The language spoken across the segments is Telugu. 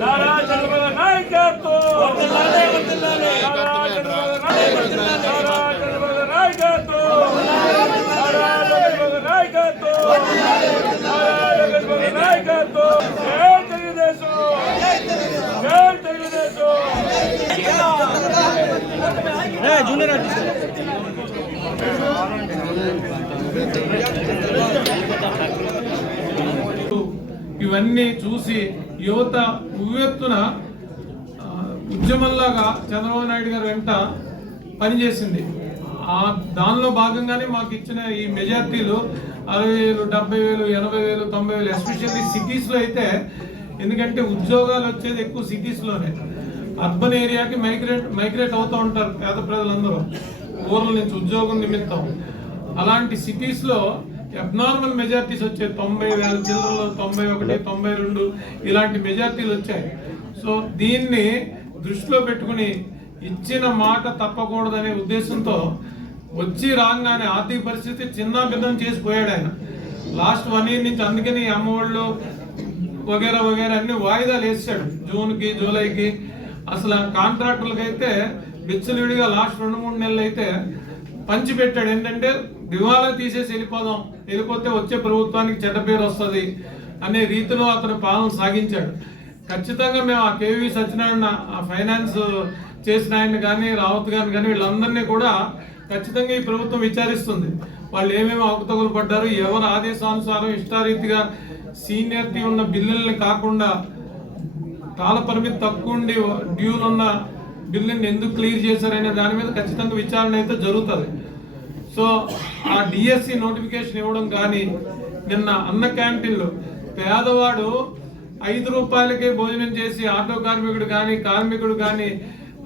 నారా చంద్రబాబు నాయకత్వం నారా చంద్రబాబు నాయకత్వం నారా చంద్రబాబు నాయకత్వం నారా చంద్రబాబు నాయకత్వం నారా చంద్రబాబు జై తెలుగుదేశం జై తెలుగుదేశం ఇవన్నీ చూసి యువత ఉవ్వెత్తున ఉద్యమంలాగా చంద్రబాబు నాయుడు గారు వెంట పనిచేసింది. ఆ దానిలో భాగంగానే మాకు ఇచ్చిన ఈ మెజార్టీలు అరవై వేలు డెబ్బై వేలు ఎనభై వేలు తొంభై వేలు ఎస్పెషల్లీ సిటీస్లో అయితే ఎందుకంటే ఉద్యోగాలు వచ్చేది ఎక్కువ సిటీస్లోనే. అర్బన్ ఏరియాకి మైగ్రేట్ మైగ్రేట్ అవుతూ ఉంటారు పేద ప్రజలందరూ. ఊర్ల నుంచి ఉద్యోగం నిమిత్తం. అలాంటి సిటీస్లో అబ్నార్మల్ మెజార్టీస్ వచ్చాయి. తొంభై వేల చిల్లరలో తొంభై ఒకటి తొంభై రెండు ఇలాంటి మెజార్టీలు వచ్చాయి. సో దీన్ని దృష్టిలో పెట్టుకుని ఇచ్చిన మాట తప్పకూడదనే ఉద్దేశంతో వచ్చి రాగానే ఆర్థిక పరిస్థితి చిన్న భిన్నం చేసి పోయాడు ఆయన. లాస్ట్ వన్ ఇయర్ నుంచి అందుకని అమ్మఒళ్ళు వగేరా వగేరా అన్ని వాయిదాలు వేసాడు జూన్కి జూలైకి అసలు కాంట్రాక్టర్లకు అయితే విచ్చలవిడిగా లాస్ట్ రెండు మూడు నెలలు అయితే పంచి పెట్టాడు ఏంటంటే దివాలా తీసేసి వెళ్ళిపోదాం. వెళ్ళిపోతే వచ్చే ప్రభుత్వానికి చెడ్డ పేరు వస్తుంది అనే రీతిలో అతను పాలన సాగించాడు. ఖచ్చితంగా మేము ఆ కేవీ సత్యనారాయణ ఆ ఫైనాన్స్ చేసిన ఆయన కానీ రావత్ గారిని కానీ వీళ్ళందరినీ కూడా ఖచ్చితంగా ఈ ప్రభుత్వం విచారిస్తుంది. వాళ్ళు ఏమేమి అవకతవకలు పడ్డారు ఎవరు ఆదేశానుసారం ఇష్టారీతిగా సీనియర్టీ ఉన్న బిల్లుల్ని కాకుండా కాల పరిమితి తక్కువ ఉండి డ్యూలు ఉన్న బిల్లుని ఎందుకు క్లియర్ చేశారనే దాని మీద ఖచ్చితంగా విచారణ అయితే జరుగుతుంది. సో ఆ డిఎస్సి నోటిఫికేషన్ ఇవ్వడం కానీ నిన్న అన్న క్యాంటీన్లు పేదవాడు ఐదు రూపాయలకే భోజనం చేసి ఆటో కార్మికుడు కానీ కార్మికుడు కానీ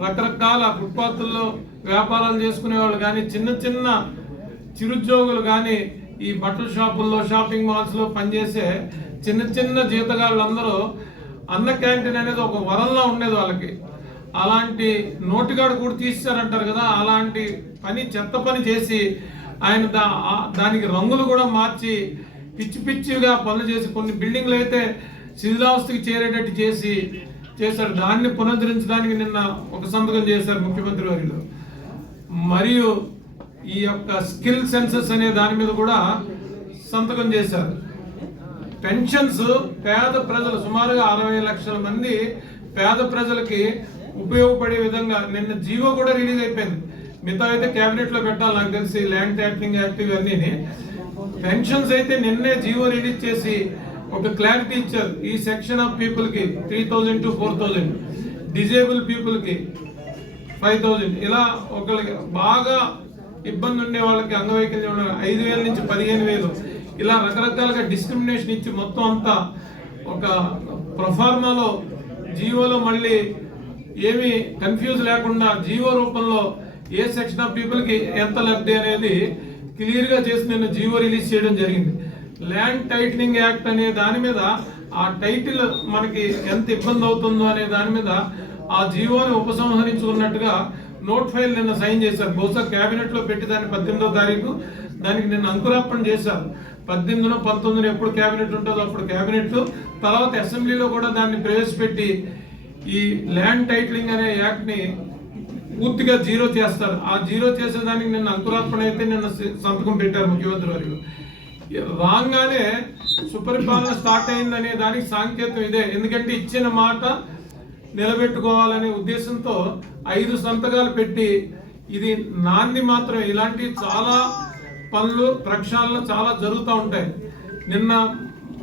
రకరకాల ఫుట్పాత్ల్లో వ్యాపారాలు చేసుకునే వాళ్ళు కానీ చిన్న చిన్న చిరుద్యోగులు కానీ ఈ బట్టల షాపుల్లో షాపింగ్ మాల్స్లో పనిచేసే చిన్న చిన్న జీతగాళ్ళందరూ అన్న క్యాంటీన్ అనేది ఒక వరంలా ఉండేది వాళ్ళకి. అలాంటి నోటిగాడు కూడా తీస్తారంటారు కదా అలాంటి పని చెత్త పని చేసి ఆయన దా దానికి రంగులు కూడా మార్చి పిచ్చి పిచ్చిగా పనులు చేసి కొన్ని బిల్డింగ్లు అయితే శిథిలావస్థకి చేరేటట్టు చేసి చేశారు. దాన్ని పునరుద్ధరించడానికి నిన్న ఒక సంతకం చేశారు ముఖ్యమంత్రి వారిలో. మరియు ఈ యొక్క స్కిల్ సెన్సెస్ అనే దాని మీద కూడా సంతకం చేశారు. పెన్షన్స్ పేద ప్రజలు సుమారుగా అరవై లక్షల మంది పేద ప్రజలకి ఉపయోగపడే విధంగా నిన్న జీవో కూడా రిలీజ్ అయిపోయింది. మిగతా అయితే క్యాబినెట్లో లో పెట్టాలి నాకు తెలిసి ల్యాండ్ ట్యాక్లింగ్ యాక్ట్ ఇవన్నీ పెన్షన్స్ అయితే నిన్నే జీవో రిలీజ్ చేసి ఒక క్లారిటీ ఇచ్చారు. ఈ సెక్షన్ ఆఫ్ పీపుల్కి three thousand to four thousand disable పీపుల్కి ఫైవ్ థౌజండ్ ఇలా ఒకరికి బాగా ఇబ్బంది ఉండే వాళ్ళకి అంగవైకల్యం ఐదు వేల నుంచి పదిహేను వేలు. ఇలా రకరకాలుగా డిస్క్రిమినేషన్ ఇచ్చి మొత్తం అంతా ఒక ప్రొఫార్మాలో జీవోలో మళ్ళీ ఏమి కన్ఫ్యూజ్ లేకుండా జీవో రూపంలో ఏ సెక్షన్ ఆఫ్ పీపుల్కి ఎంత లబ్ధి అనేది క్లియర్గా చేసి నేను జీవో రిలీజ్ చేయడం జరిగింది. ల్యాండ్ టైటనింగ్ యాక్ట్ అనే దాని మీద ఆ టైటిల్ మనకి ఎంత ఇబ్బంది అవుతుందో అనే దాని మీద ఆ జీవోని ఉపసంహరించుకున్నట్టుగా నోట్ ఫైల్ నిన్న సైన్ చేశారు. బహుశా కేబినెట్లో పెట్టి దాన్ని పద్దెనిమిదో తారీఖు దానికి నిన్న అంకురార్పణ చేశారు. పద్దెనిమిదిన పంతొమ్మిదిన ఎప్పుడు కేబినెట్ ఉంటుందో అప్పుడు కేబినెట్ తర్వాత అసెంబ్లీలో కూడా దాన్ని ప్రవేశపెట్టి ఈ ల్యాండ్ టైటిలింగ్ అనే యాక్ట్ని పూర్తిగా జీరో చేస్తారు. ఆ జీరో చేసేదానికి నిన్న అంకురార్పణ అయితే నిన్న సంతకం పెట్టారు ముఖ్యమంత్రి వారు రాగానే సుపరిపాలన స్టార్ట్ అయిందనే దానికి సాంకేతం ఇదే. ఎందుకంటే ఇచ్చిన మాట నిలబెట్టుకోవాలనే ఉద్దేశంతో ఐదు సంతకాలు పెట్టి ఇది నాంది మాత్రం ఇలాంటి చాలా పనులు ప్రక్షాళన చాలా జరుగుతూ ఉంటాయి. నిన్న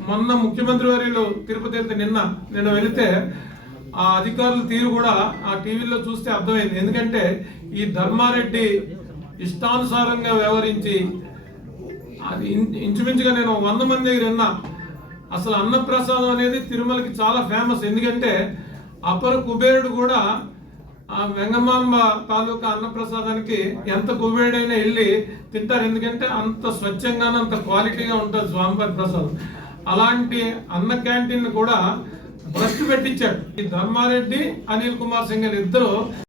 మొన్న ముఖ్యమంత్రి వారిలో తిరుపతి వెళ్తే నిన్న నిన్న వెళితే ఆ అధికారుల తీరు కూడా ఆ టీవీలో చూస్తే అర్థమైంది. ఎందుకంటే ఈ ధర్మారెడ్డి ఇష్టానుసారంగా వ్యవహరించి అది ఇంచుమించుగా నేను వంద మంది దగ్గర విన్నా. అసలు అన్నప్రసాదం అనేది తిరుమలకి చాలా ఫేమస్. ఎందుకంటే అపర కుబేరుడు కూడా ఆ వెంగమాంబ తాలూకా అన్నప్రసాదానికి ఎంత కుబేరుడైనా వెళ్ళి తింటారు. ఎందుకంటే అంత స్వచ్ఛంగానే అంత క్వాలిటీగా ఉంటుంది స్వామివారి ప్రసాదం. అలాంటి అన్న క్యాంటీన్ కూడా భ్రష్టు పెట్టించాడు ఈ ధర్మారెడ్డి అనిల్ కుమార్ సింగ్ ఇద్దరు